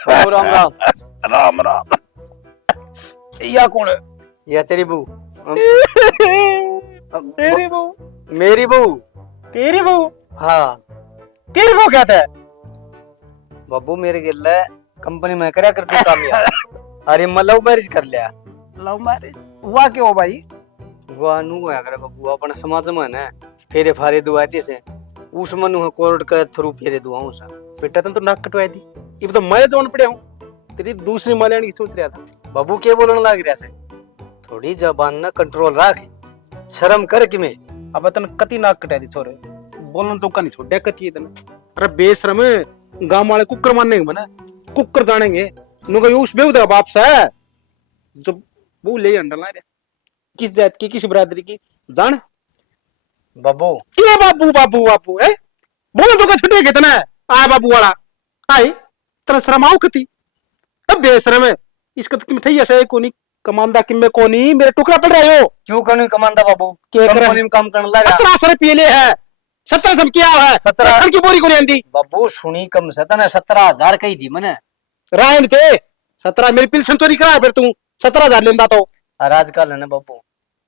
बाबू राम राम। राम राम। या कौन है? या तेरी बहू। तेरी बहू? मेरी बहू। तेरी बहू? हाँ तेरी बहू क्या था? बाबू मेरे गिल्ला कंपनी में करया करती काम यार। अरे मैं लव मैरिज कर लिया। लव मैरिज हुआ क्यों भाई? वो नु होया करे बाबू अपना समाज में ना फेरे फारे दुआती से उस मनु है कोर्ट के थ्रू फेरे दुआऊं सा। बेटा तुम तो नाक कटवाई थी, ये तो मैं जवान पड़े हूँ। तेरी दूसरी माँ लेने की सोच रहा था। बाबू के बोलने लग रहा से थोड़ी जबान ना कंट्रोल रख, शर्म कर कि मैं। अब तन कति नाक कटाई थी छोरे, बोलना तो का नहीं छोड़ कति तने। अरे बेशरम गांव वाले कुकर मारने बना, कुकर जानेंगे नुका यूस बेउदा बाप सा जो वो ले अंडल ना रे। किस जात की किस बरादरी की जान? बाबू क्या बाबू बाबू बाबू है? बोल तो का छुटे कितना आ बाबू वाला आई तेरा शर्म आओ कति। अब बेशरम है इसका तो किम थई ऐसे कोनी कमांदा किम में कोनी मेरे टुकड़ा पड़ रहे हो। क्यों कनु कमांदा बाबू क्या कर कंपनी में काम करने लगा। 17 सर पीले है, 17 सब क्या है? 17 की बोरी को नहीं आंदी बाबू सुनी कम से तना 17,000 कही थी मैंने। रायन थे 17 मेरी पिलसन चोरी करा फिर तू 17,000 लेंदा तो। और आजकल है ना बाबू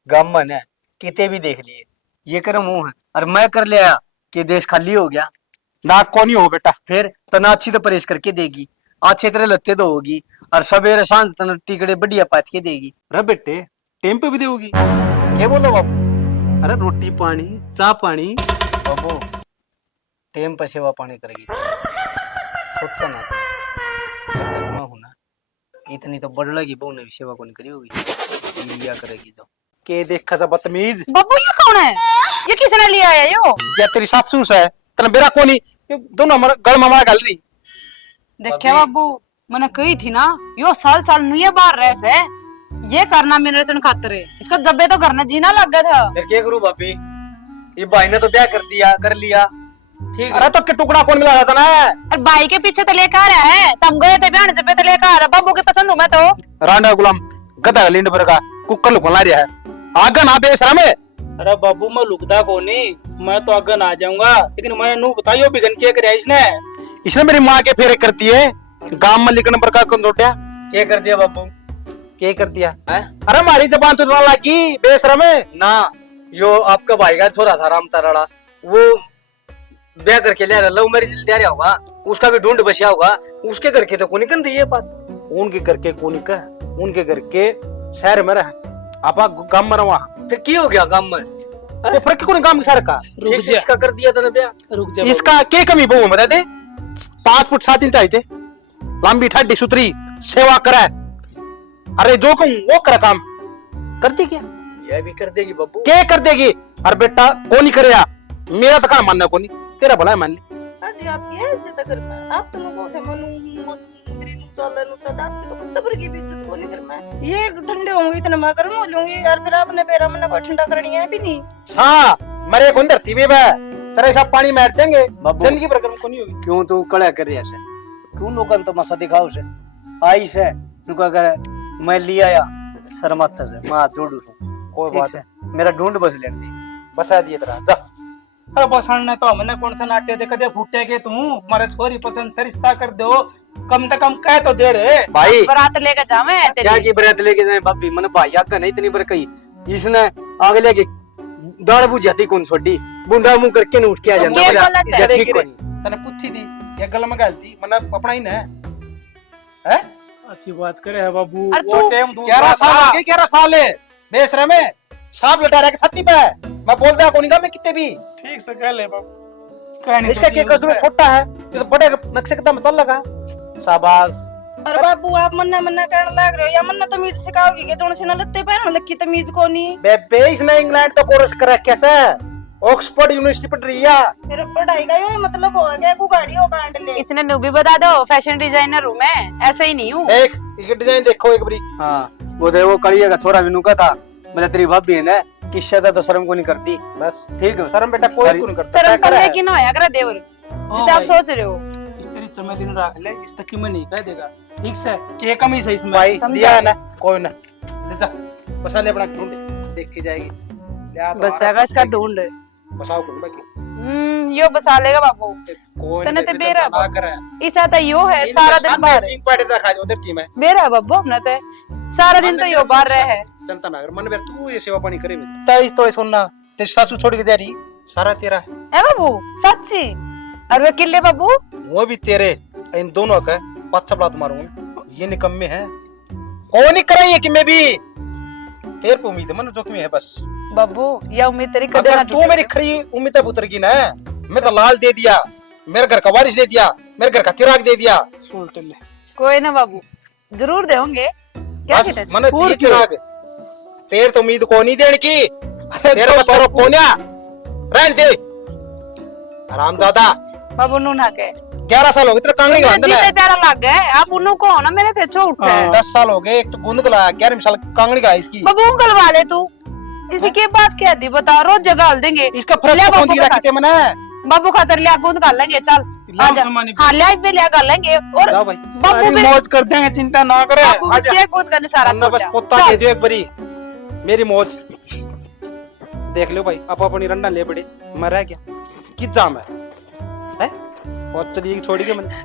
गम में ना किते भी देख लिए ये कर मुंह है और मैं कर लिया कि देश खाली हो गया। नाक कौन हो बेटा? फिर तना अच्छी तो परहेज करके देगी, अच्छे तरह लत्ते तो होगी और सवेरे सांझ तना टिकड़े बढ़िया पात के देगी। अरे बेटे टेम पे भी देगी? क्या बोलो बाबू? अरे रोटी पानी चाय पानी बाबू टेम पर सेवा पानी करेगी सोचा ना था। जब तक मैं हूं ना इतनी तो बढ़ लगी बहू ने भी सेवा को नहीं करी होगी, लिया करेगी तो। के देखा जा बदतमीज। बब्बू ये कौन है? ये किसने लिया है यो? या तेरी सासू से तना बेरा कोनी ये दोनों हमारा गल मामा गल रही। देखे बाबू मैंने कही थी ना यो साल साल नुये बाहर रह से ये करना मेरे रचन खातिर है। इसको जब्बे तो घर में जीना लग गया था। फिर क्या करूं भाभी, ये भाई ने तो ब्याह कर दिया कर लिया ठीक है। अरे तो के टुकड़ा कौन मिला था ना? और भाई के पीछे तो लेकर आ रहा है, तुम गए थे बहन जब्बे तो लेकर आ रहा। बाबू की पसंद हूँ मैं तो। रांडा गुलाम गधा लिंड पर का कुकर लुकन ला रहा है आगा ना बेशरम है। अरे बाबू मैं लुकदा को नहीं, मैं तो अगन आ जाऊंगा, लेकिन मैं नू बताइयो बिगन के करे इसने। इसने मेरी माँ के फेरे करती है गांव में लिखने पर का कौन रोटिया क्या कर दिया बाबू? क्या कर दिया है? अरे हमारी जबान तो ना लागी बेशरम है ना यो आपका भाई का छोरा था राम ताराड़ा, वो ब्याह करके ले रहा, लव मैरिज ले रहा होगा, उसका भी ढूंढ बसिया होगा, उसके घर के तो कोनी कर दी ये बात। उनके घर के कोनी का उनके घर के शहर में रहा आपा गांव में रहा फिर क्या हो गया काम में? वो फर्क कौन काम सर का ठीक से इसका कर दिया था ना ब्याह। रुक जा इसका क्या कमी बहु बता दे 5 फुट 7 इंच चाहिए लंबी ठाडी सुतरी सेवा करे। अरे जो कहूं वो करे काम करती क्या? ये भी कर देगी बाबू। क्या कर देगी? अरे बेटा कौन नहीं करेगा मेरा तो कहना मानना कोनी तेरा भला है मान ले। आज आप ये इज्जत कर मैं आप तो लोगों थे मनु मेरी नु चल आपकी तो कुत्ते पर की भी इज्जत को नहीं कर मैं ये ठंडे होंगे इतना मैं कर लूंगी यार फिर आपने पैरा में कोई ठंडा करनी है भी नहीं। सा मरे कौन धरती में बे तेरे सब पानी मार देंगे बाबू। जिंदगी भर गर्म कोनी होगी। क्यों तू कड़ा कर रहा है? क्यों लोगों तो मसा दिखाओ से आई से नुका करे मैं लिया या शर्माता से मैं हाथ जोड़ू सु कोई ठीक बात से मेरा ढूंढ बस लेने दे। बसा दिए तेरा जा। अरे बसने तो हमने कौन सा नाट्य दे कदे फूटे के तू मारे छोरी पसंद से रिश्ता कर दो, कम से कम कह तो दे रे भाई बारात लेकर जावे क्या तेरी। की बरात लेके जाए भाभी मैंने भाई आका नहीं इतनी बार कही इसने आगे लेके दाड़ बुझाती कौन छोड़ी बुंडा मुंह करके न उठ के आ जाता ये बोला से। इज्जत ठीक कोनी। तने पूछी थी क्या गल में गलती मतलब अपना ही ना है अच्छी बात करे है बाबू। अरे वो तू- टाइम दूर 11 साल था। हो गए 11 साल है बेशरम है सांप लटा रहा है छाती पे मैं बोलता कोनी का मैं कितने भी ठीक से कह ले बाबू कहनी इसका क्या कसूर छोटा है ये तो बड़े नक्शे कदम चल लगा शाबाश। अरे बाबू आप मन्ना मन्ना करने लग रहे हो या मन्ना तमीज सिखाओगी कि तुम से ना लत्ते पहन लगी तमीज को नहीं। बेबे इसने इंग्लैंड तो कोर्स करा कैसे ऑक्सफोर्ड यूनिवर्सिटी पढ़ रही है। फिर पढ़ाई का ये मतलब हो गया को गाड़ी हो कांड ले। इसने न्यू भी बता दो फैशन डिजाइनर हूँ मैं, ऐसे ही नहीं हूँ। देख इसके डिजाइन देखो एक बारी। हाँ वो दे वो कड़िया का छोरा भी नुका था मेरा तेरी भाभी है ना किस्सा था तो शर्म को नहीं करती बस ठीक है। शर्म बेटा कोई नहीं करता शर्म क्या करने है? की ना होया करा देवर जितना आप सोच रहे हो। इस तेरी चमे दिन रख ले, इस तक की मैं नहीं कह देगा ठीक से के कमी से इसमें भाई समझा। दिया है ना कोई ना ले जा बसा ले अपना ढूंढ देख के जाएगी ले आ तो बस आ रहा आगा इसका है। ढूंढ। बसाओ ढूंढ बाकी यो बसा लेगा बाबू कोई तने ते नहीं, बेरा चिंता ना करे। इसा तो यो है सारा दिन बाहर सिंह पाटे दा खा उधर थी मैं बेरा बाबू हमने ते सारा दिन तो यो बाहर रहे है चिंता ना कर मन बेर तू ये सेवा पानी करे में 23 तोड़े सोना तेरी सासू छोड़ के जा रही सारा तेरा है। ए बाबू सच्ची और वे किले बाबू वो भी तेरे इन दोनों का पाँच लात मारूंगा ये निकम्मे हैं कौन नहीं कराई है कि मैं भी तेरे पे उम्मीद है मन जोखिम है बस बाबू ये उम्मीद तेरी कदे ना अगर तू मेरी खरी उम्मीद है पुत्र की ना मैं तो लाल दे दिया मेरे घर का वारिस दे दिया मेरे घर का चिराग दे दिया सुन ले कोई ना बाबू जरूर दे होंगे क्या बस कहते मन चाहिए चिराग तेरे तो उम्मीद को नहीं देने की तेरे बस करो कोन्या रहने दे आराम दादा बाबू नू ना के 11 साल हो गए तेरा कांगड़ी का जीते प्यारा लग गए आप उन्हों को ना मेरे पीछे उठे 10 साल हो गए एक तो गुंद गलाया 11 साल कांगड़ी का इसकी बाबू गलवा ले तू इसी के बात क्या दी बता रोज जगह देंगे इसका ले फर्क बाबू कौन दिया के किते मने बाबू खातर लिया गुंद कर लेंगे चल लाओ आजा सामान हाँ लिया भी लिया कर लेंगे और जाओ भाई बाबू सारी भी मौज कर देंगे चिंता ना करे बाबू आजा के गुंद करने सारा अन्ना छोड़ बस दिया। पोता चल। दे दियो एक बारी मेरी मौज देख लो भाई आप अपनी रंडा ले पड़े मैं रह गया किस जाम है और चलिए छोड़ी के मैंने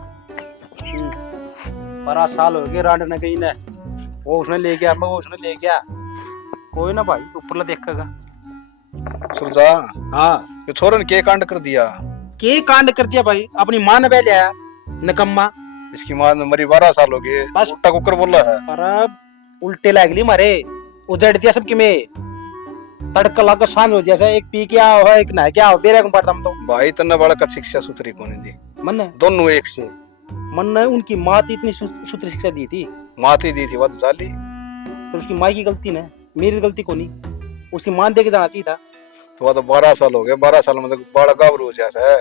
12 साल हो गए रांड ने कहीं ने वो उसने ले गया मैं वो उसने ले गया कोई ना भाई ऊपर ला देखेगा सुरजा हाँ ये छोरन के कांड कर दिया के कांड कर दिया भाई अपनी मां ने बह लिया नकम्मा इसकी मां ने मरी 12 साल हो गए बस। उल्टा कुकर बोला है पर अब उल्टे लागली मारे उजड़ दिया सबकी में तड़का लाकर शांत हो जैसा एक पी के आओ एक नहा के आओ बेरे को पड़ता हम तो भाई तन्ने बड़ा का शिक्षा सूत्री कौन दी मन ने दोनों एक से मन ने उनकी माँ थी इतनी सूत्र शिक्षा दी थी माती दी थी बात जाली तो उसकी माँ की गलती ना मेरी गलती को नहीं उसकी मां दे के जाना चाहिए था तो वह तो 12 साल हो गए 12 साल में तो बड़ा गाभरू जैसा है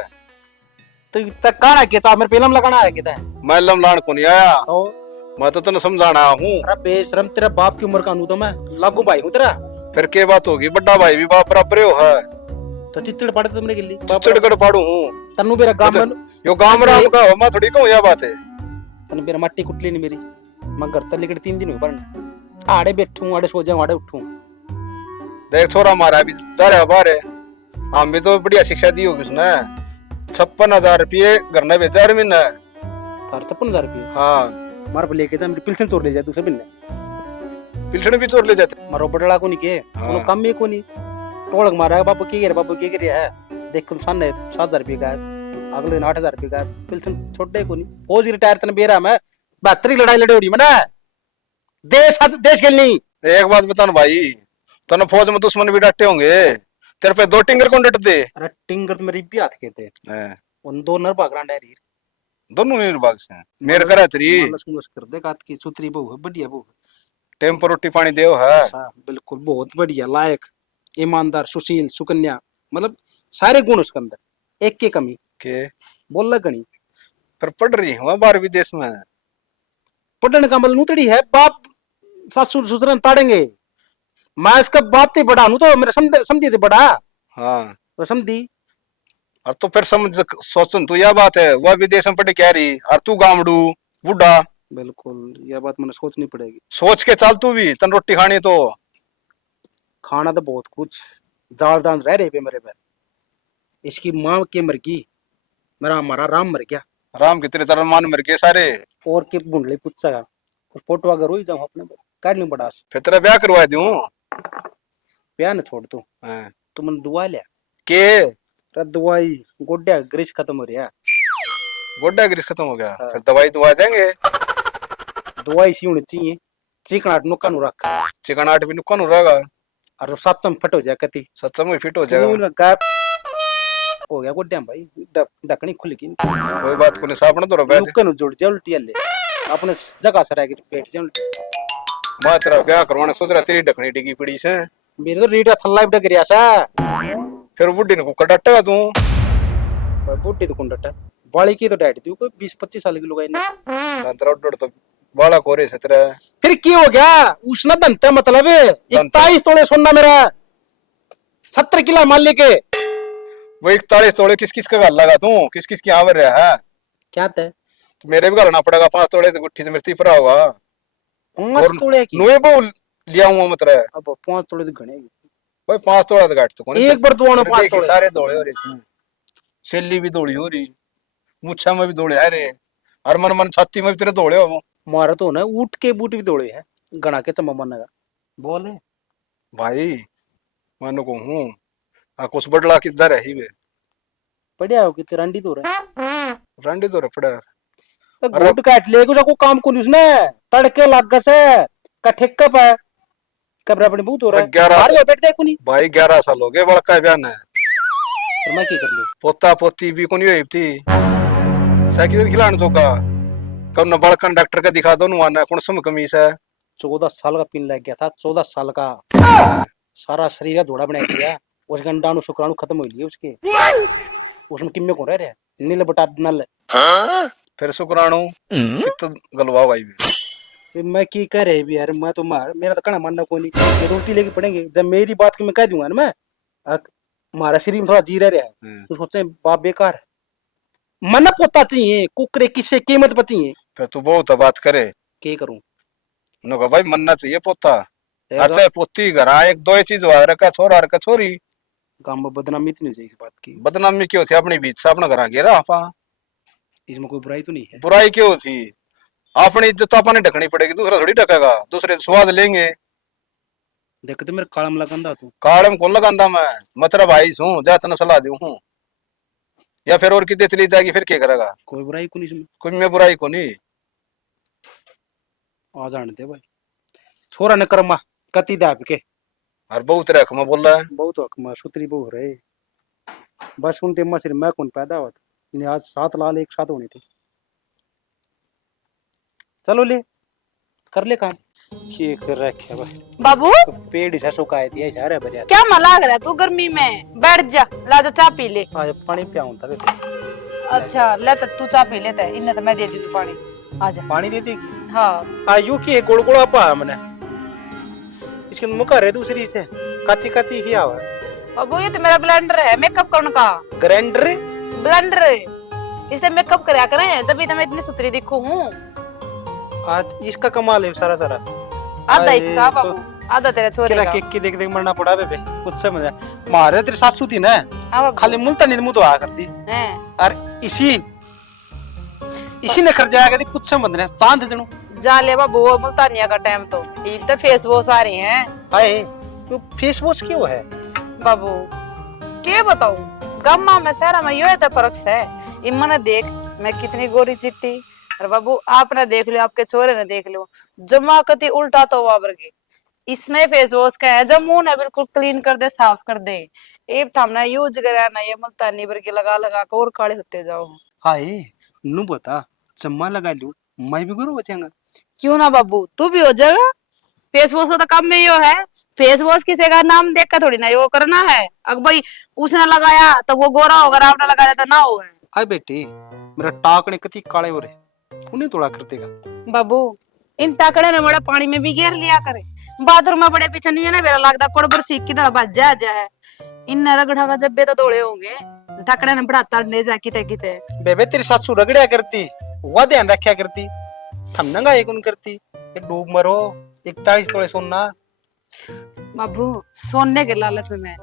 तो तक काना के था मेरे पेलम लगाना है कहता है मैं लम लान को नहीं आया तो मैं तो तने समझाना हूँ अरे बेशरम तेरा बाप की उम्र का हूं तो मैं लागू भाई हूं तेरा फिर के बात होगी बड़ा भाई भी बाप बराबर हो है तो चिचड़ पड़े तुमने गिल्ली चिड़गड़ पाड़ू हूँ तन्नू मेरा गांव में यो गांव राम का हो मैं थोड़ी कहूँ यह बात है तन्नू मेरा मट्टी कुटली नहीं मेरी मैं घर तक लेकर 3 दिन हुए पर आड़े बैठूं आड़े सो जाऊं आड़े उठूं देख छोरा हमारा अभी जा रहा बाहर है हम भी तो बढ़िया शिक्षा दी होगी उसने 56,000 रुपये घर ने भेजा हर महीने थार 56,000 रुपये हाँ मार पर लेके जा मेरी पिलसन चोर ले जा दूसरे बिन्ने पिलसन भी चोर ले जाते मारो बड़ड़ा को नहीं के हाँ। उन्होंने कम में को नहीं टोलक मारा है बाबू के बाबू के करे है देख तुम सामने 7,000 रुपये का है अगले दिन 8,000 रुपये का है पिलसन छोटे को नहीं फौज रिटायर तने बेरा मैं 72 लड़ाई लड़े उड़ी मना देश के लिए एक बात बता भाई तने फौज में दुश्मन भी डटे होंगे तेरे पे 2 टिंगर कौन डट दे अरे टिंगर तो मेरी भी हाथ के थे हैं, उन दो नर बागरान डायरी दोनों निर्भाग से मेरे करे तेरी मालस कर दे कात की सुतरी बहू है बढ़िया बहू टेम पर रोटी पानी देव है है हाँ, बिल्कुल बहुत बढ़िया लायक ईमानदार सुशील सुकन्या मतलब सारे गुण उसके अंदर एक की कमी के बोल गणी फिर पढ़ रही हूँ 12 विदेश में पढ़ने का मतलब नूतड़ी है बाप सासू ससुर ताड़ेंगे मैं इसका बाप ते बड़ा हूं तो मेरे समझी थे बड़ा हाँ तो समझी और तो फिर समझ सोचन तू यह बात है वह विदेश में पढ़ी क्या रही और तू गामड़ू बूढ़ा बिल्कुल यह बात मैंने सोचनी पड़ेगी सोच के चल तू भी तन रोटी खानी तो खाना तो बहुत कुछ जाल दान रह रहे पे मेरे पे इसकी माँ के मर गई मेरा हमारा राम मर गया राम की तेरे तरह मान मर गए सारे और के बुंडले पूछ सका फोटो अगर हो ही जाऊं अपने काट लूं बड़ा फिर तेरा ब्याह करवा दूं प्यार न छोड़ तू हैं, तू मन दुआ लिया के रे दवाई गोड्या ग्रीस खत्म हो रहा गोड्डा ग्रीस खत्म हो गया हाँ। फिर दवाई दुआ देंगे दवाई सी होनी चाहिए चिकनाट नुक्का नु रख चिकन आट भी नुकसान हो रहेगा और सच्चम फट हो जाए कति सच्चा में फिट हो जाएगा खून का हो गया गोड्या भाई ढकनी खुल गई कोई बात को नहीं सापना तो रहा नुक्का नु जुड़ जा उल्टी ले अपने जगह से रह गई पेट से उल्टी मैं तेरा ब्याह करवाना सोच रहा तेरी ढकनी डिगी पड़ी से मेरे तो रीड अच्छा लाइफ डग रहा सा फिर बुढ़ी ने कुकर डटेगा तू बुड्ढी तो कुंडट बाली की तो डैड दी कोई 20-25 साल की लुगाई ने तेरा उड़ तो बाला कोरे से तेरा फिर क्या हो गया उसने दंता मतलब 21 तोड़े सोना मेरा 70 किलो मान लेके वो 41 तोड़े किस किस का गल लगा तू किस किस की आवर रहा है क्या थे तो मेरे भी गलना पड़ेगा 5 तोड़े तो गुट्ठी तो मिर्ती पर होगा 5 तोड़े की नुए बहु लिया हूं मतलब अब 5 तोड़े तो घने भाई 5 तोड़ा तो घाट तो कौन एक बार दुआना 5 देखी तोड़े सारे दौड़े और इसमें सेली भी दौड़ी हो रही, मुच्छा में भी दौड़े है रे, और मन मन छाती में भी तेरे दौड़े हो। मारा तो ना उठ के बूट भी दौड़े है गणा के चम्मा मन का बोले भाई मानो को हूँ आ कुछ बडला किधर है ही वे पड़िया हो कि तिरंडी तो रहा रंडी तो रपड़ा। घोट काट ले कुछ को काम कोनी उसने तड़के लग गए से का ठेका पे कब्र अपने बहुत हो रहा है 11 मारे बैठते कोनी भाई 11 साल हो गए बड़का बयान है, और मैं क्या कर लूं पोता पोती भी कोनी हुई थी, साइकिल खिलाने तो का कब न बड़ कंडक्टर का दिखा दो नुआना कौन सम कमीज है। 14 साल का पिन लग गया था 14 साल का सारा शरीर का जोड़ा बना दिया उस गंडाणु शुक्राणु खत्म हो लिए उसके उसमें किम्मे को रह रहे नील बटा नल फिर शुक्राणु कित गलवा भाई भी मैं की कह रहे भी यार मैं तो मार मेरा तो कना मानना कोई नहीं ये रोटी लेके पड़ेंगे जब मेरी बात की मैं कह दूंगा ना मैं हमारा शरीर में थोड़ा जी रह रहा है तो सोचते हैं बाप बेकार है मन पोता चाहिए कुकरे किससे कीमत बची है फिर तू बहुत बात करे के करूं नो भाई मनना चाहिए पोता अच्छा पोती घर आ एक दो चीज हुआ रखा छोरा रखा छोरी गांव में बदनामी तो नहीं चाहिए इस बात की बदनामी क्यों थी अपनी बीच से अपना घर घेरा आपा इसमें कोई बुराई तो नहीं है बुराई क्यों थी अपनी इज्जत तो अपने ढकनी पड़ेगी दूसरा थोड़ी ढकेगा दूसरे स्वाद लेंगे देख तो मेरे कालम लगांदा तू कालम कौन लगांदा मैं तेरा भाई हूँ जा तना सलाह दू हूँ या फिर और कितने चली जाएगी फिर क्या करेगा कोई बुराई को नहीं इसमें कोई में बुराई को नहीं आ जाने दे भाई छोरा न कर्मा कति दाब के और बहुत रख मैं बोल रहा है बहुत हक में सुतरी बहु रहे बस उन टेम सिर्फ मैं कौन पैदा हुआ था इन्हें आज 7 लाल एक साथ होने थे चलो ले कर ले काम ये कर रखे भाई बाबू पेड़ से सुखाए दिया इशारा भरिया क्या मन लाग रहा है तू गर्मी में बैठ जा ला जा चाय पी ले आज पानी पियाऊं था बेटे अच्छा ले तो तू चाय पी लेता है इन्हें तो मैं दे दी तू पानी आ जा पानी दे देगी हाँ आयु की गोड़ गोड़ा पा मैंने इसके मुका रहे दूसरी से काची काची ही आवा बाबू ये तो मेरा ब्लेंडर है मेकअप करने का ग्राइंडर ब्लेंडर इससे मेकअप कराया करें तभी तो मैं इतनी सुथरी दिखू हूँ आज इसका कमाल है सारा सारा आधा आए, इसका बाबू आधा तेरा छोरे किला का केक की देख देख मरना पड़ा बे कुछ समझ मारे तेरी सासू थी ना हाँ बाबू खाली मुल्तानी मुंह तो आ करती हैं और इसी ने कर जाया करती कुछ समझ नहीं चांद जनू जा ले बाबू वो मुल्तानिया का टाइम तो इन तो फेस वॉश आ रही हैं आए वो फेस वॉश क्यों है बाबू क्या बताऊं गम्मा में सारा में यो तो फर्क है इम्मा देख मैं कितनी गोरी चिट्टी और बाबू आप ना देख लो आपके छोरे ने देख लो जमा कति उल्टा तो हुआ वर्गे इसमें फेस वॉश का है जब मुंह ना बिल्कुल क्लीन कर दे साफ कर दे एक थामना यूज करा ना ये मुल्तानी वर्गे लगा लगा कर और काले होते जाओ हाय नु बता चम्मा लगा लूं मैं भी गुरु बचेगा क्यों ना बाबू तू भी हो जाएगा फेस वॉश का तो काम में यो है फेस वॉश किसी का नाम देख कर थोड़ी ना वो करना है अगर भाई उसने लगाया तो वो गोरा होगा आपने लगाया तो ना हो आए बेटी मेरा टाकने कति काले हो रहे उन्हें थोड़ा कर देगा बाबू इन ताकड़े ने बड़ा पानी में भी घेर लिया करे बाथरूम में बड़े पीछे नहीं है ना मेरा लगता कोड़बर सीख की तरह बजा है इन रगड़ा का जब तो दौड़े होंगे ताकड़े ने बढ़ाता ले जा किते किते बेबे तेरी सासू रगड़िया करती वह ध्यान रखा करती हम नंगा एक उन करती ये डूब मरो 41 तोड़े सोना बाबू सोने के लालच में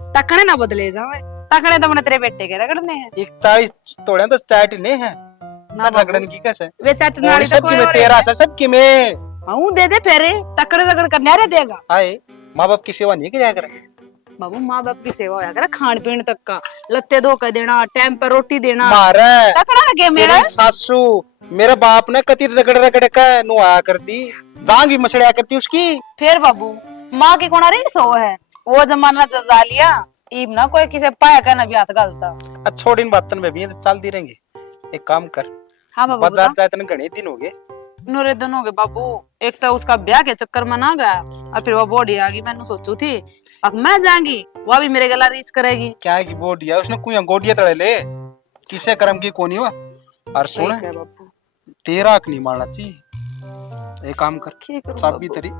तकड़े ना बदले जावे तकड़े तो मैंने तेरे बेटे के रगड़ने हैं 41 तोड़े तो चाट नहीं है ना बाबू। रगड़न की कैसे वे चाट नारी तो सबकी कोई में और तेरा सा सबकी में हूं दे दे फेरे तकड़े रगड़ कर न्यारे देगा आए माँ बाप की सेवा नहीं कराया करे बाबू माँ बाप की सेवा होया करे खान पीन तक का लत्ते धो कर देना टाइम पर रोटी देना मारे तकड़ा लगे मेरा तेरी सासू मेरे बाप ने कति रगड़ रगड़ का नुआ करती जांग भी मछड़िया करती उसकी फिर बाबू माँ की कोना रही सो है वो जमाना जजा लिया इब ना कोई किसे पाया कहना भी हाथ गालता छोड़ इन बातन में भी ये तो चलती रहेंगे एक काम कर हाँ बाबू बाजार बता। जाए तने घने दिन हो गए नूरे दिन हो गए बाबू एक तो उसका ब्याह के चक्कर में ना गया और फिर वो बॉडी आ गई मैंने सोचू थी अब मैं जाऊंगी वो भी मेरे गला रीस करेगी क्या की बोडिया उसने कुया गोडिया तड़े ले किसे कर्म की कोनी हुआ और सुन ठीक है बाबू तेरा हक नहीं मारना चाहिए एक काम कर क्या करूं चाबी बाबू? तेरी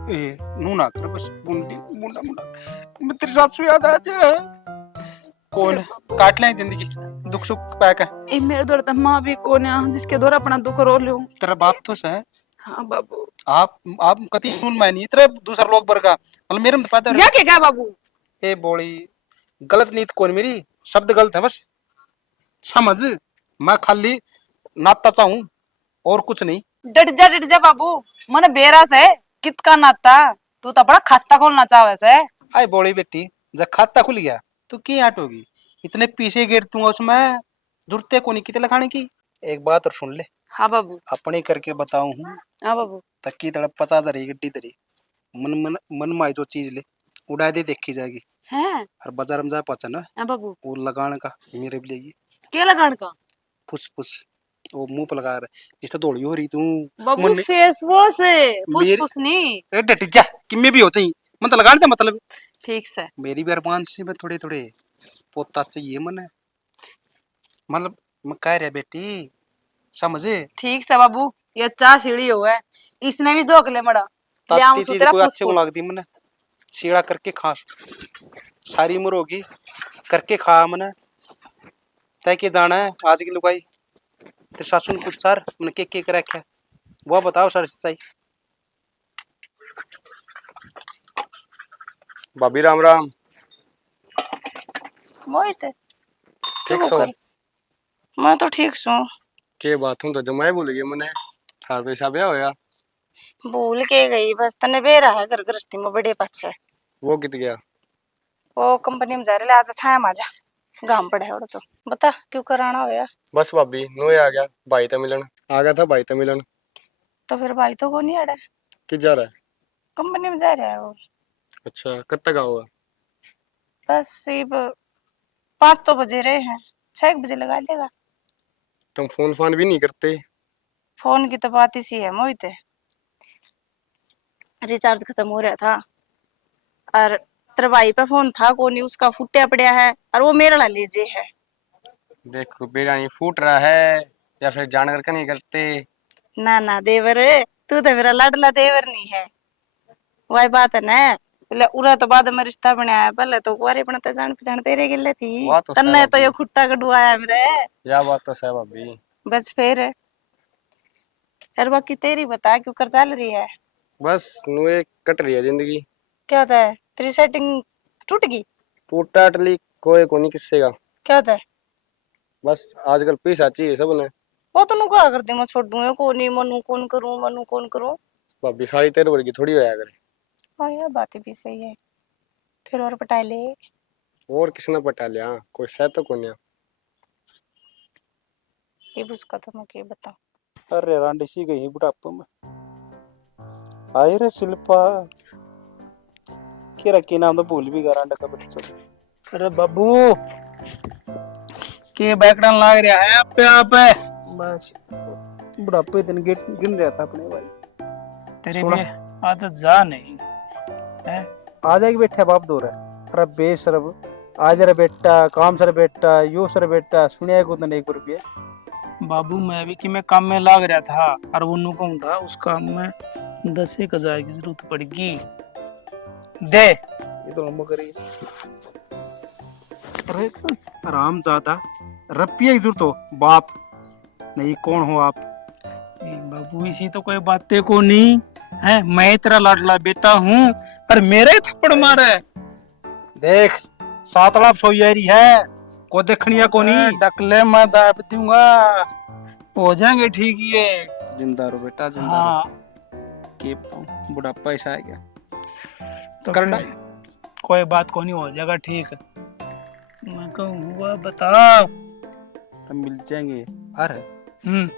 नू ना कर बस बुंडी मुंडा मुंडा मैं तेरी सासू याद आ जाए कौन काट ले जिंदगी दुख सुख पैक है ए मेरे द्वारा तो माँ भी कौन है जिसके द्वारा अपना दुख रो लूं तेरा बाप तो है हाँ बाबू आप कति नून मैं नहीं तेरा दूसरा लोग वर्गा मतलब मेरे में तो पता क्या क्या बाबू ए बोली गलत नीत कौन मेरी शब्द गलत है बस समझ, मैं खाली नाता चाहूं और कुछ नहीं। डट जा बाबू, मन बेरास है कित का नाता। तू तो बड़ा खाता खोलना चाहे से। आए बोली बेटी, जब खाता खुल गया तो क्या हटोगी? इतने पीछे गिर दूंगा उसमें, जरूरत को नहीं कितने लगाने की। एक बात और सुन ले, हाँ बाबू। अपने करके बताऊं हूँ, हाँ बाबू। तक्की तड़प 50,000 गड्डी तरी मन मन मन माई जो चीज ले उड़ा दे देखी जाएगी। हैं। और बाजार में जा पहुंचा ना, हाँ बाबू। वो लगाने का मेरे भी लिए क्या लगान का? फुस फुस, वो मुंह पर लगा रहे जिससे दौड़ी हो रही तू। बाबू मन फेस वॉश है, फुस मेरी फुस नहीं। ए डटी जा किम्मे भी हो चाहिए, मन तो लगाने का मतलब ठीक से। मेरी भी अरमान से मैं थोड़े थोड़े पोता चाहिए मन, मतलब मैं कह रहा बेटी समझे। ठीक से बाबू, ये चाह सीढ़ी हुआ है, इसने भी जोक ले मड़ा। ले आऊं ताती सु चीज तेरा कोई फुस अच्छे को फुस। लगती मने, सीड़ा करके खा, सारी उम्र होगी करके खा मने। तय के जाना है आज की लुगाई, तेरे सासू ने कुछ सर मैंने के रखा है, वो बताओ सर सच्चाई। भाभी राम राम। मोहित ठीक तू सो? कर। मैं तो ठीक छू। के बात हूँ तो जमाए भूल गए मने, थार तो हिसाब होया। भूल के गई बस, तने बेरा है घर गृहस्थी में बड़े पाछे। वो कित गया? वो कंपनी में जा रहे आज छाया माजा गाम पड़े और तो बता क्यों कराना होया। बस भाभी नो आ गया भाई तो मिलन, आ गया था भाई तो मिलन। तो फिर भाई तो को नहीं अड़े, किस जा रहा है? कंपनी में जा रहा है वो। अच्छा कब तक आओगा? बस सिर्फ 5 तो बजे रहे हैं, 6 बजे लगा लेगा। तुम फोन फान भी नहीं करते? फोन की तो बात इसी है मोहित, रिचार्ज खत्म हो रहा था और तेरे भाई पे फोन था को नहीं, उसका फुटिया पड़ा है और वो मेरा ला लीजिए है। देखो बिरयानी फूट रहा है या फिर जानकर का नहीं करते? ना ना देवर, तू तो मेरा लाडला देवर नहीं है। वही बात है ना, पहले उरा तो बाद में रिश्ता बनाया है, पहले तो कुआरे बनते जान पहचान तेरे गिले थी। वाह तो तन्ने सही तो ये बात खुट्टा कटवाया मेरे। या बात तो सही भाभी। बस फिर बाकी तेरी बता क्यों कर चल रही है। बस नुए कट रही है जिंदगी। क्या होता है तेरी सेटिंग टूट गई? टूटा टली कोई को नहीं किससे का, क्या होता है? बस आजकल पैसा चाहिए सबने। वो तो क्या कर दी, मैं छोड़ दूं को नहीं, मनु कौन करूं मनु कौन करूं। भाभी सारी तेरे वर्गी थोड़ी होया करे। हाँ यार बात भी सही है। फिर और पटा ले। और किसने पटा लिया, कोई सह तो कोन्या। ये उसका तो मैं क्या बताऊं। अरे रांडी सी गई बुढ़ापे में। आई रे शिल्पा, के रखी नाम तो भूल भी गया रांडा का बच्चा। अरे बाबू के बैकडाउन लाग रहा है आप पे आप है। बस बुढ़ापे दिन गिन रहा था अपने भाई। तेरी सुना। भी आदत जा नहीं है। आ जाएगी बैठे बाप दो रहा। अरे बेशरम, आज रे बेटा काम सर बेटा यो सर बेटा सुनिया को तो 1 रुपये। बाबू मैं भी कि मैं काम में लाग रहा था और वो नु कहूं था उस काम में 10,000 की जरूरत पड़ेगी दे। ये तो लंबा करेगी। अरे आराम ज्यादा रुपये की जरूरत हो बाप नहीं, कौन हो आप? बाबू इसी तो कोई बातें को नहीं है, मैं तेरा लाडला बेटा हूँ पर मेरे थप्पड़ मारे। देख 7 लाख सोई है को देखनिया को नहीं। डकले मैं दाब दूंगा, हो जाएंगे ठीक ये। जिंदा रहो बेटा जिंदा हाँ रहो। के बुढ़ापा ऐसा है क्या? तो कर फिर डाल। कोई बात को नहीं, हो जाएगा ठीक। मैं कहूँ हुआ बता। हम मिल जाएंगे। अरे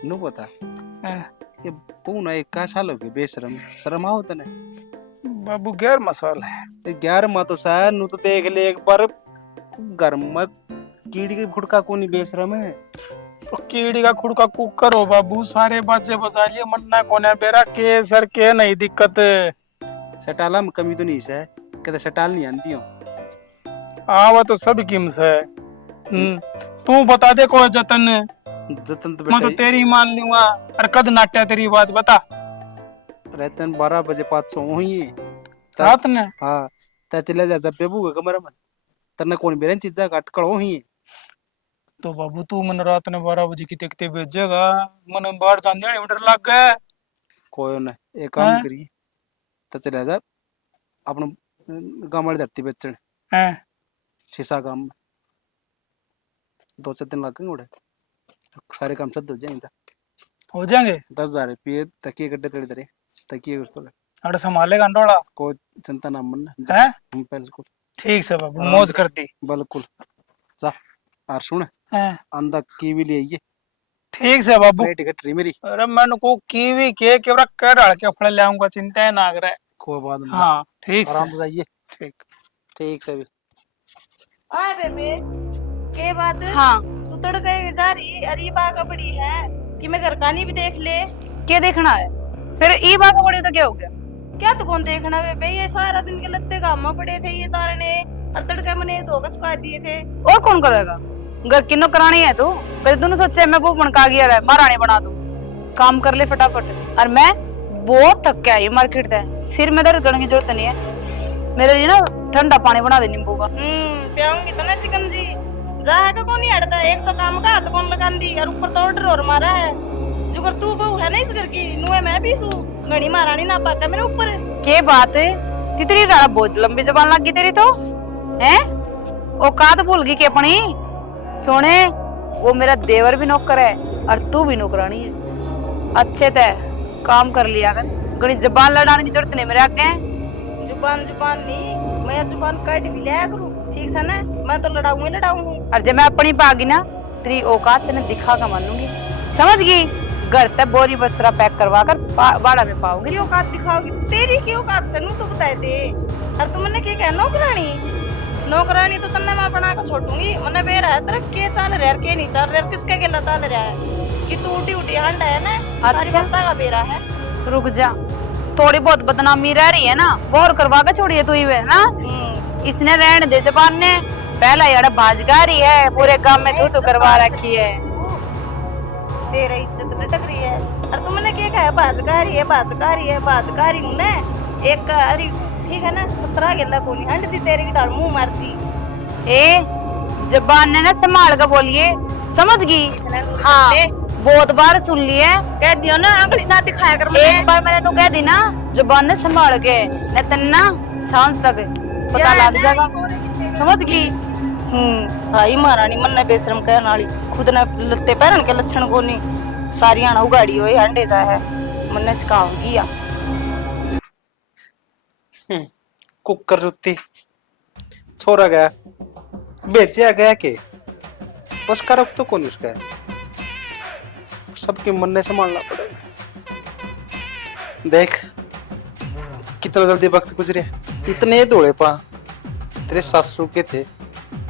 नु बता ये पूना एक का साल हो गए बेशरम, शर्म आओ तने। बाबू गैर मसाला है। 11 मा तो शायद नु तो देख ले एक बार घर में कीड़ी की फुड़का को नहीं बेशरम है। तो कीड़ी का खुड़ का कुकर हो बाबू, सारे बाजे बजा लिए मन्ना कोने बेरा के सर के नहीं दिक्कत। सटाला में कमी तो नहीं है, कहते सटाल नहीं आती हो। हाँ वो तो सब कीमत है। तू बता दे कोई जतन, जतन तो मैं तो बेटा तेरी मान लूंगा। अरे कद नाट्या तेरी बात बता। रहतन 12 बजे 500 हुई रात ने हाँ ता चले जा जब बेबू के कमरे में तने कौन बेरन चीजा का अटकड़ हुई। तो बाबू तू मन रात ने 12 बजे की देखते भेजेगा, मन बाहर जाने में डर लग गया। कोई ना एक काम हाँ? करिए ता चले जा अपने गांव वाली धरती बेचण हैं? शीशा काम में 2 से 3 लाख उड़े सारे काम सद हो जाएंगे। हो जाएंगे। 10,000 रुपये तकिए गड्ढे तेरे तेरे तकिए उसको अरे संभालेगा अंडोला कोई चिंता ना मन है। हम बिल्कुल ठीक से बाबू आराम मौज से। करती बिल्कुल जा और सुन है। अंदा कीवी ले आइए ठीक से बाबू। प्लेट कट रही मेरी अरे मैंने को कीवी के केवड़ा कर डाल के फल ले आऊंगा, चिंता है ना अगर है। कोई बात नहीं हाँ ठीक से। आराम से जाइए। ठीक। ठीक से भी आए बेबे के बात हाँ तू तड़के जा रही अरे बागा बड़ी है कि मैं घर का नहीं भी देख ले। क्या देखना है फिर? ई बात बड़ी तो क्या हो गया? क्या तू कौन देखना बेबे, ये सारा दिन के लत्ते काम में पड़े थे ये तारे ने और तड़के मैंने धोखा सुखा दिए थे। और कौन करेगा? घर की नौकरानी है तू। कभी तूने सोचा है मैं वो बनका गया है महारानी बना दूं? काम कर ले फटाफट। और मैं बहुत थक के आई मार्केट से, सिर में दर्द करने की जरूरत नहीं है। मेरे लिए ना ठंडा पानी बना दे नींबू का। पियाऊंगी तो ना शिकंजी जा है का कौन ही हटता, एक तो काम का हाथ कौन लगा दी और ऊपर तो ऑर्डर और मारा है। जो कर तू बहू है ना इस घर की नुए मैं भी सू घनी महारानी ना पाका मेरे ऊपर। के बात है तितरी रारा बहुत लंबी जबान लग गई तेरी तो हैं। औकात भूल गई कि अपनी। सोने वो मेरा देवर भी नौकर है और तू भी नौकरानी है। अच्छे ते काम कर लिया कर, घनी जबान लड़ाने की जरूरत नहीं मेरे आगे। जुबान जुबान नहीं, मैं जुबान काट भी लिया करूं ठीक से ना, मैं तो लड़ाऊं ही लड़ाऊं। और जब मैं अपनी पागी ना तेरी औकात तेने दिखा कर मानूंगी, समझ गई? घर तक बोरी बसरा पैक करवा कर बाड़ा में पाओगे। क्यों औकात दिखाओगी तू, तेरी क्यों औकात से नू तो बताए दे। और तुमने क्या कहा नौकरानी, नौकरानी तो तन्ने मैं बना के छोड़ूंगी। मने बेरा है तेरा के चल रहा है के नहीं चल रहा, किसके गेला चल रहा है कि तू उठी उठी हंडा है ना। अच्छा पता का बेरा है। रुक जा, थोड़ी बहुत बदनामी रह रही है ना, बोर करवा के छोड़िए तू ही वे ना। इसने रहने दे जबान ने, पहला यार भाजगारी है पूरे गांव में तू करवा रखी है। तेरा इज्जत लटक रही है। और तुमने क्या कहा भाजकारी है भाजकारी है भाजकारी हूं ना एक कारी ठीक है ना। 17 गेला कोनी हंड दी तेरी की डाल मुंह मारती। ए जबान ने ना संभाल कर बोलिए, समझ गई? हाँ बहुत बार सुन लिए। कह दियो ना अगली ना दिखाया कर एक मुझे। बार मैंने तो कह दी ना जबान ने संभाल के, न तन्ना सांस तक पता लग जाएगा, समझ गई? हाई महारानी मन ने बेशरम कहन वाली, खुद ने लत्ते पैरन के लक्षण कोनी, सारी आना उगाड़ी होए अंडे जा है मन ने सिखाव किया। कुकर जुत्ती छोरा गया बेचा गया के उसका रख तो कौन उसका है, सबके मन ने संभालना पड़ेगा। देख कितना जल्दी वक्त गुजरे, इतने दौड़े पा तेरे सासू के थे,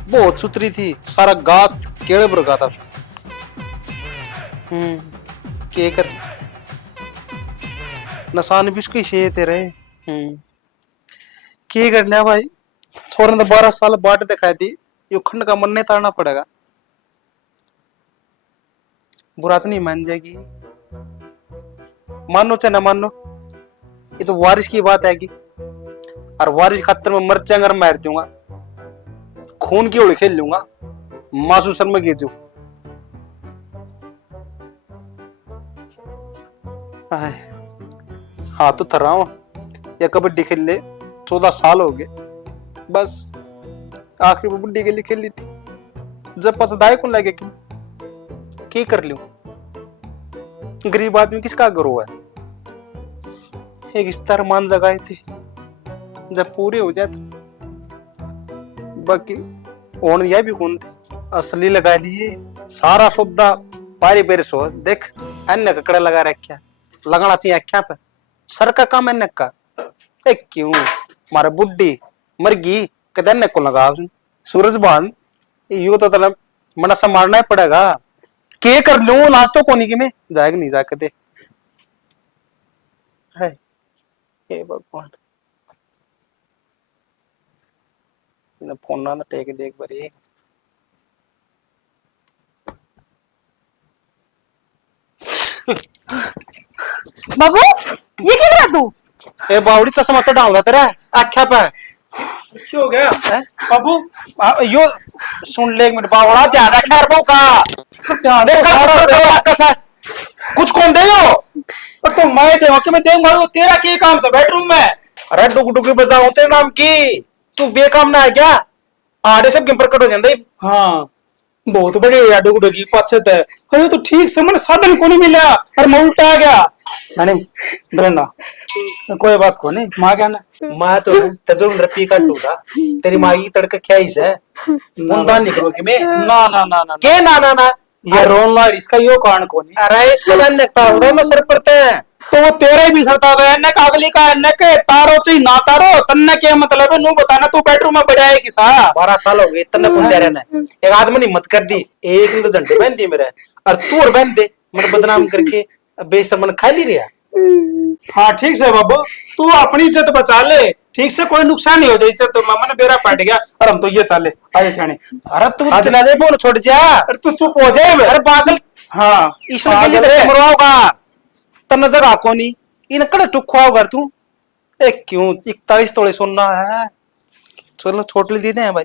बहुत सुथरी थी, सारा गात केड़े पर गाता उसका। के कर नसान भी उसकी शे थे रहे। के कर लिया भाई, छोरे ने 12 साल बाट दिखाई थी, यो खंड का मन नहीं ताड़ना पड़ेगा। बुरा तो नहीं मान जाएगी, मानो चाहे ना मानो, ये तो वारिस की बात आएगी। और वारिस खातर में मर जाऊंगा, मार दूंगा, खून की होली खेल लूंगा, मासू शर्मा की जो हाँ तो थर रहा हूं। या कबड्डी खेल ले 14 साल हो गए, बस आखिरी कबड्डी के लिए खेल ली थी। जब पसंद आए कौन लगे की कर लूं, गरीब आदमी किसका गर्व है। एक इस तरह मान जगाए थे, जब पूरे हो जाए तो बाकी ओन दिया भी कौन थे। असली लगा लिए सारा सौदा पारी पेरे सो देख अन्य ककड़ा लगा रखा, लगाना चाहिए अख्या पे, सर का काम अन्य का। एक क्यों मारा बुड्ढी मर गई कदे अन्य को लगा सूरज बान, यू तो तलब मना सा मारना ही पड़ेगा। के कर लूं लाश तो कोनी की में जाएगा नहीं जाके दे है। हे भगवान फोन ना टेक देख बरी। बाबू ये क्या कर रहा तू? ए बावड़ी चश्मा तो डाल तेरा आख्या पे क्यों हो गया है बाबू। यो सुन ले एक मिनट, बावड़ा ध्यान रख यार बहू का ध्यान रख। कुछ कौन दे यो तो मैं देवा कि मैं देऊंगा, तेरा क्या काम से बेडरूम में। अरे डुक डुक बजाओ तेरे नाम की, तू बेकाम ना है क्या? आड़े सब प्रकट हो जाते। हाँ बहुत बढ़िया डुगडुगी पछत है। अरे तो ठीक से मन साधन को नहीं मिला और मैं उल्टा आ गया। नहीं ब्रना कोई बात को नहीं माँ क्या ना माँ तो तजुर्म रपी का टूटा तेरी माँ की तड़का क्या ही है मुंडा निकलोगे मैं ना ना ना ना के ना ना ना ये रोन ला इसका यो कारण को नहीं। अरे इसको मैं लगता हूँ मैं सर पड़ते हैं तो वो तेरे भी सरता है न कागली का न के तारो चाहिए ना तारो तन्ने क्या मतलब है नू बताना तू बेडरूम में बढ़ाए कि सा 12 साल हो गए इतना कुंदे रहना एक आज मैंने हिम्मत कर दी एक दिन तो घंटे बहन दी मेरे और तू और बहन दे मतलब बदनाम करके बेसमन खा ली रहा। हाँ ठीक से बाबू तू अपनी इज्जत बचा ले ठीक से कोई नुकसान नहीं हो जाए इज्जत तो मामा ने बेरा पट गया और हम तो ये चाले आए सियाने। अरे तू चला जाए फोन छोड़ जा अरे तू चुप हो जाए अरे पागल हाँ ईश्वर के लिए मरवाओगा तब नजर आको नहीं इन कड़े टुकवा होगा तू ए क्यों 41 तोड़े सोना है चलो छोट ले दे हैं भाई।